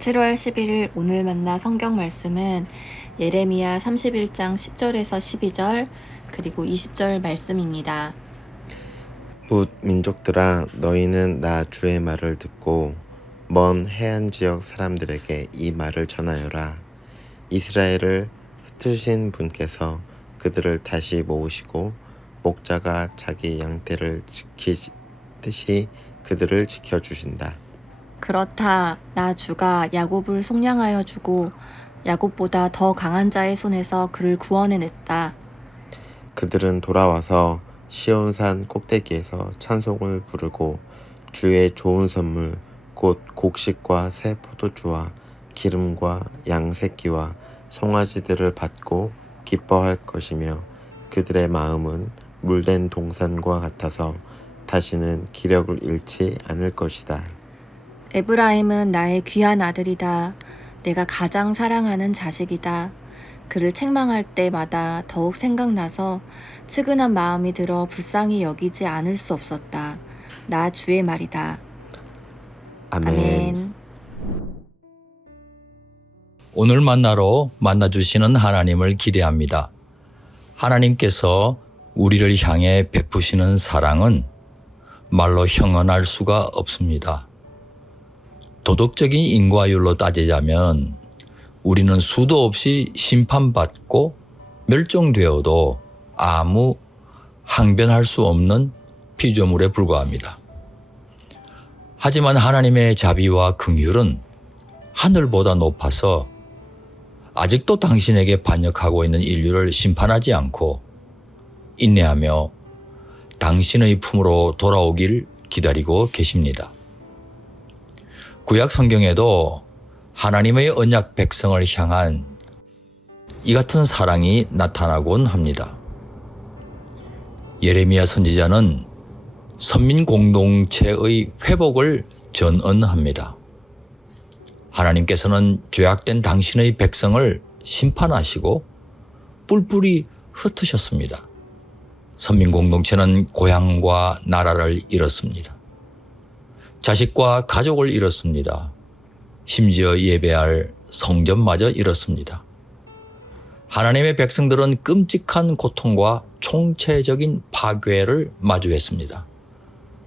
7월 11일 오늘 만나 성경 말씀은 예레미야 31장 10절에서 12절 그리고 20절 말씀입니다. 뭇 민족들아, 너희는 나 주의 말을 듣고 먼 해안 지역 사람들에게 이 말을 전하여라. 이스라엘을 흩으신 분께서 그들을 다시 모으시고 목자가 자기 양떼를 지키듯이 그들을 지켜주신다. 그렇다. 나 주가 야곱을 속량하여 주고 야곱보다 더 강한 자의 손에서 그를 구원해냈다. 그들은 돌아와서 시온산 꼭대기에서 찬송을 부르고 주의 좋은 선물 곧 곡식과 새 포도주와 기름과 양 새끼와 송아지들을 받고 기뻐할 것이며 그들의 마음은 물된 동산과 같아서 다시는 기력을 잃지 않을 것이다. 에브라임은 나의 귀한 아들이다. 내가 가장 사랑하는 자식이다. 그를 책망할 때마다 더욱 생각나서 측은한 마음이 들어 불쌍히 여기지 않을 수 없었다. 나 주의 말이다. 아멘. 오늘 만나주시는 하나님을 기대합니다. 하나님께서 우리를 향해 베푸시는 사랑은 말로 형언할 수가 없습니다. 도덕적인 인과율로 따지자면 우리는 수도 없이 심판받고 멸종되어도 아무 항변할 수 없는 피조물에 불과합니다. 하지만 하나님의 자비와 긍휼은 하늘보다 높아서 아직도 당신에게 반역하고 있는 인류를 심판하지 않고 인내하며 당신의 품으로 돌아오길 기다리고 계십니다. 구약 성경에도 하나님의 언약 백성을 향한 이 같은 사랑이 나타나곤 합니다. 예레미야 선지자는 선민 공동체의 회복을 전언합니다. 하나님께서는 죄악된 당신의 백성을 심판하시고 뿔뿔이 흩으셨습니다. 선민 공동체는 고향과 나라를 잃었습니다. 자식과 가족을 잃었습니다. 심지어 예배할 성전마저 잃었습니다. 하나님의 백성들은 끔찍한 고통과 총체적인 파괴를 마주했습니다.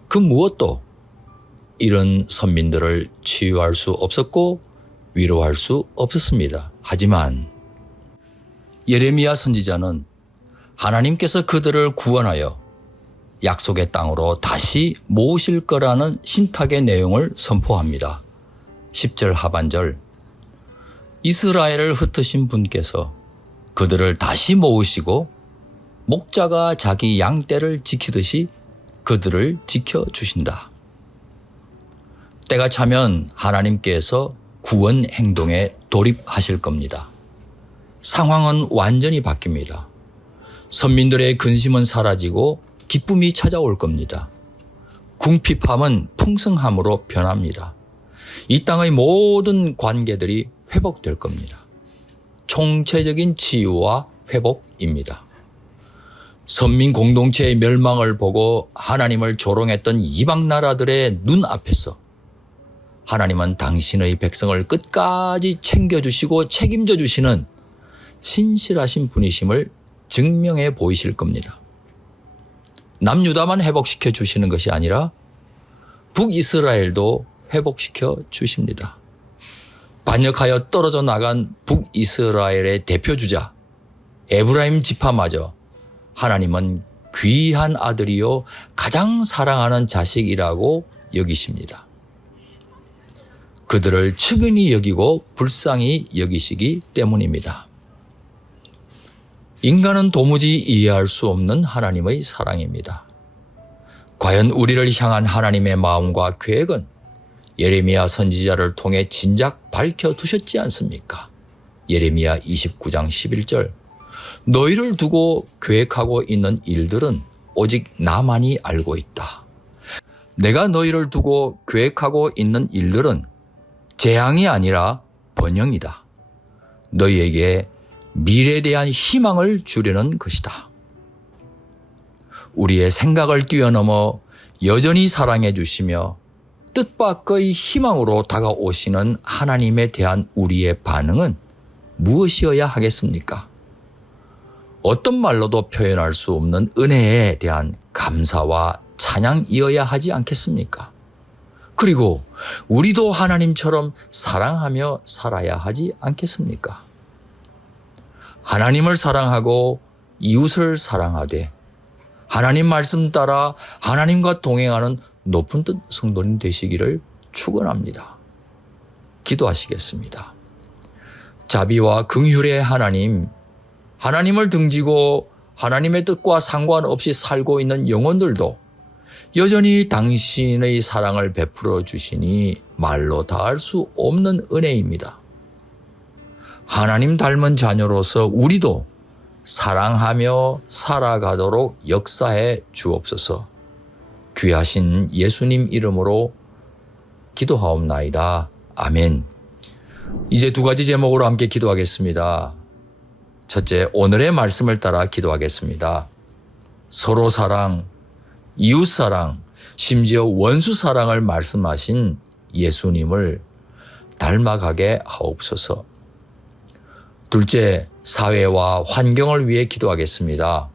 그 무엇도 이런 선민들을 치유할 수 없었고 위로할 수 없었습니다. 하지만 예레미야 선지자는 하나님께서 그들을 구원하여 약속의 땅으로 다시 모으실 거라는 신탁의 내용을 선포합니다. 10절 하반절, 이스라엘을 흩으신 분께서 그들을 다시 모으시고 목자가 자기 양떼를 지키듯이 그들을 지켜주신다. 때가 차면 하나님께서 구원 행동에 돌입하실 겁니다. 상황은 완전히 바뀝니다. 선민들의 근심은 사라지고 기쁨이 찾아올 겁니다. 궁핍함은 풍성함으로 변합니다. 이 땅의 모든 관계들이 회복될 겁니다. 총체적인 치유와 회복입니다. 선민 공동체의 멸망을 보고 하나님을 조롱했던 이방 나라들의 눈앞에서 하나님은 당신의 백성을 끝까지 챙겨주시고 책임져 주시는 신실하신 분이심을 증명해 보이실 겁니다. 남유다만 회복시켜 주시는 것이 아니라 북이스라엘도 회복시켜 주십니다. 반역하여 떨어져 나간 북이스라엘의 대표주자 에브라임 지파마저 하나님은 귀한 아들이요 가장 사랑하는 자식이라고 여기십니다. 그들을 측은히 여기고 불쌍히 여기시기 때문입니다. 인간은 도무지 이해할 수 없는 하나님의 사랑입니다. 과연 우리를 향한 하나님의 마음과 계획은 예레미야 선지자를 통해 진작 밝혀두셨지 않습니까? 예레미야 29장 11절, 너희를 두고 계획하고 있는 일들은 오직 나만이 알고 있다. 내가 너희를 두고 계획하고 있는 일들은 재앙이 아니라 번영이다. 너희에게 미래에 대한 희망을 주려는 것이다. 우리의 생각을 뛰어넘어 여전히 사랑해 주시며 뜻밖의 희망으로 다가오시는 하나님에 대한 우리의 반응은 무엇이어야 하겠습니까? 어떤 말로도 표현할 수 없는 은혜에 대한 감사와 찬양이어야 하지 않겠습니까? 그리고 우리도 하나님처럼 사랑하며 살아야 하지 않겠습니까? 하나님을 사랑하고 이웃을 사랑하되 하나님 말씀 따라 하나님과 동행하는 높은 뜻 성도님 되시기를 축원합니다. 기도하시겠습니다. 자비와 긍휼의 하나님, 하나님을 등지고 하나님의 뜻과 상관없이 살고 있는 영혼들도 여전히 당신의 사랑을 베풀어 주시니 말로 다할 수 없는 은혜입니다. 하나님 닮은 자녀로서 우리도 사랑하며 살아가도록 역사해 주옵소서. 귀하신 예수님 이름으로 기도하옵나이다. 아멘. 이제 두 가지 제목으로 함께 기도하겠습니다. 첫째, 오늘의 말씀을 따라 기도하겠습니다. 서로 사랑, 이웃 사랑, 심지어 원수 사랑을 말씀하신 예수님을 닮아가게 하옵소서. 둘째, 사회와 환경을 위해 기도하겠습니다.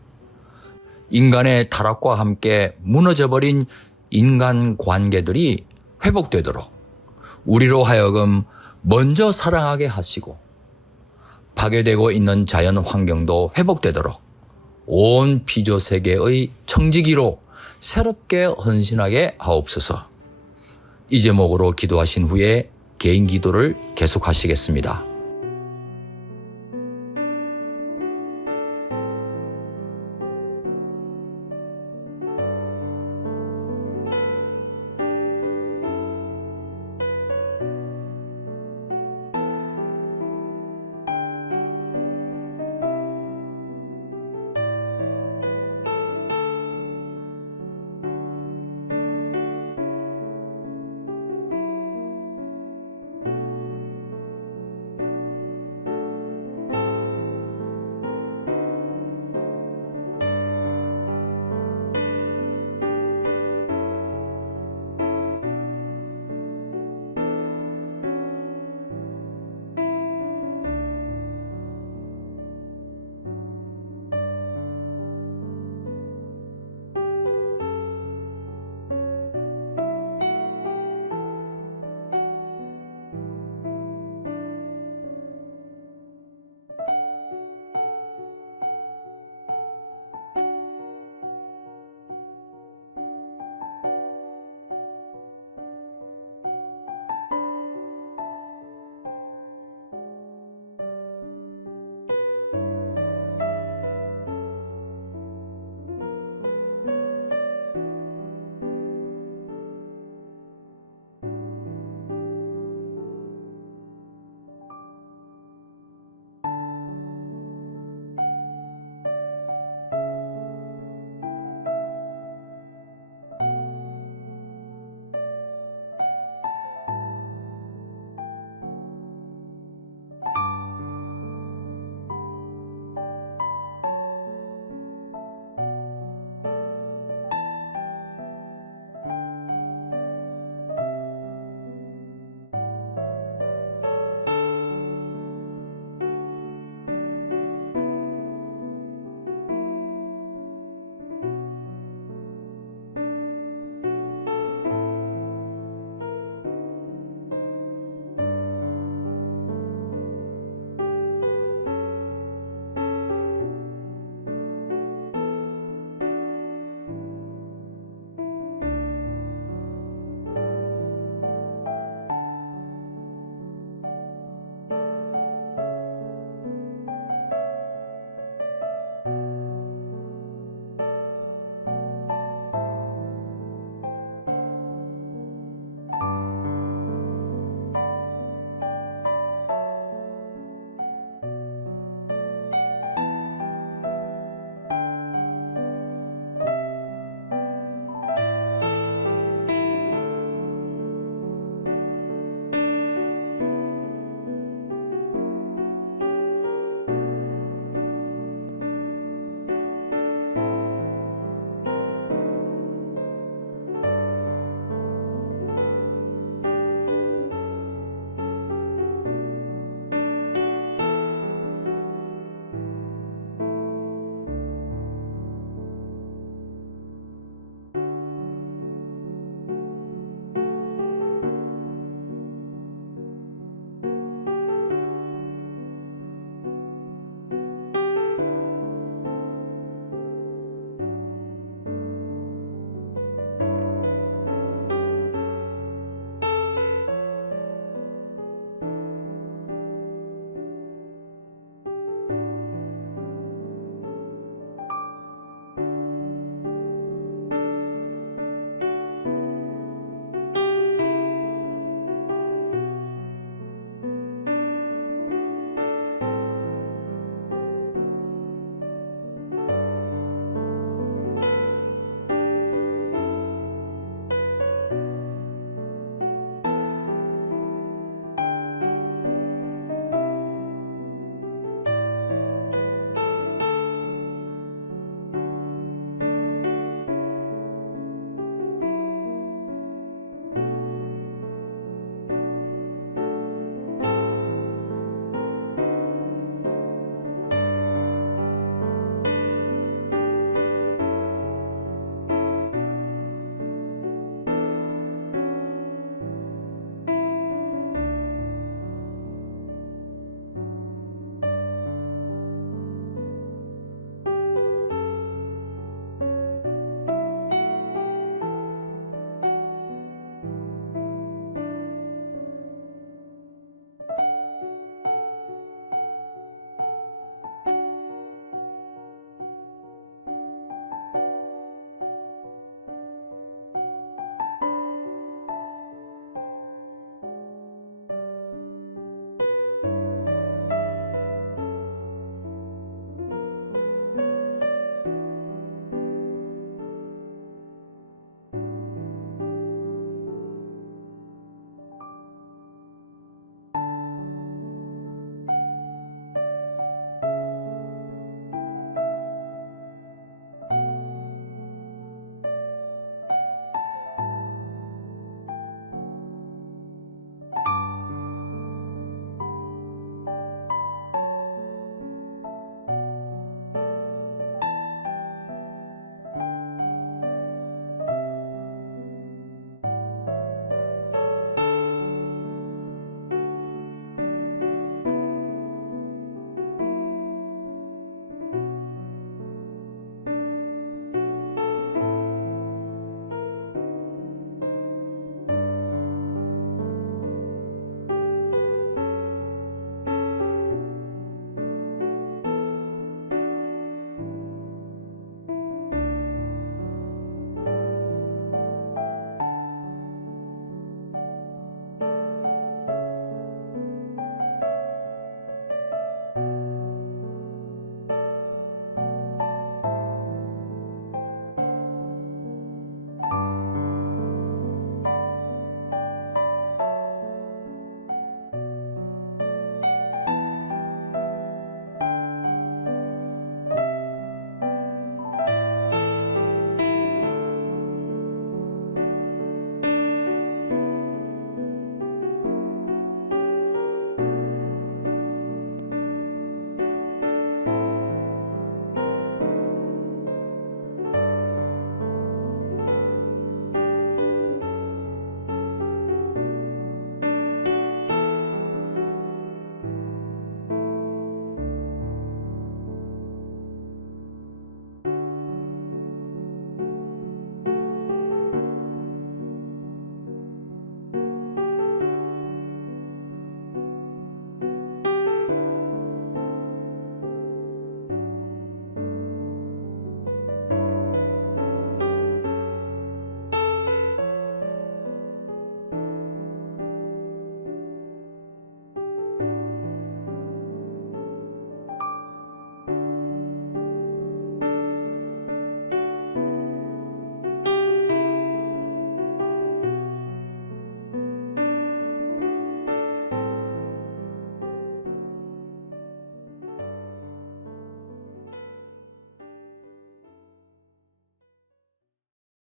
인간의 타락과 함께 무너져버린 인간 관계들이 회복되도록 우리로 하여금 먼저 사랑하게 하시고 파괴되고 있는 자연 환경도 회복되도록 온 피조 세계의 청지기로 새롭게 헌신하게 하옵소서. 이 제목으로 기도하신 후에 개인 기도를 계속하시겠습니다.